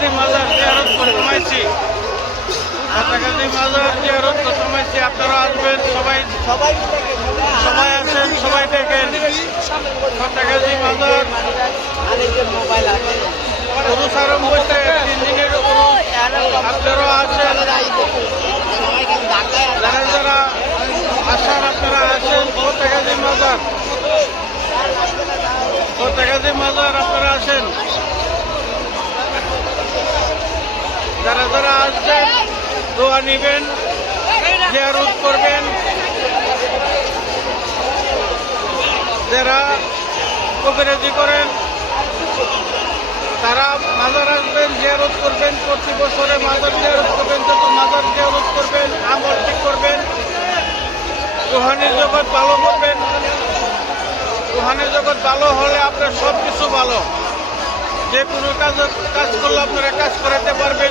ফতেকাজি মাজার জিয়ারত করতে মাইছি ফতেকাজি মাজার জিয়ারত করতে মাইছি আপনারা আসবেন, সবাই সবাই সবাই সবাই দেখেন। ফতেকাজি মাজার পুরুষ আরম্ভ হইতে তিন দিনের আপনারা আসেন মাজার। যারা যারা আসছেন দোয়া নিবেন, জিয়ারত করবেন। যারা কবিরাজি করেন, তারা মাজার আসবেন, জিয়ারত করবেন, প্রতি বছরে মাজার জিয়ারত করবেন, যত মাজার জিয়ারত করবেন, আমল ঠিক করবেন। রুহানির জগৎ ভালো করবেন। রুহানির জগৎ ভালো হলে আপনার সব কিছু ভালো। যে কোনো কাজ কাজ করলে আপনারা কাজ করাতে পারবেন।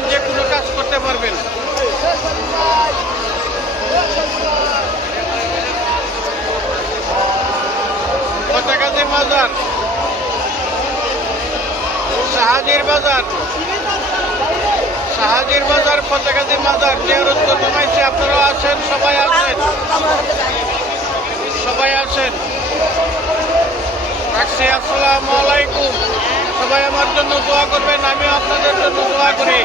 মাজার শাহাজির বাজার। শাহাজির বাজার, পতাকাজি মাজার জিয়ারত করতে মাইছে আপনারা আছেন? সবাই আছেন? সবাই আছেন? রাখছি। আসসালামু আলাইকুম। সবাই আমার জন্য দোয়া করবেন। আমিও আপনাদের জন্য দোয়া করি।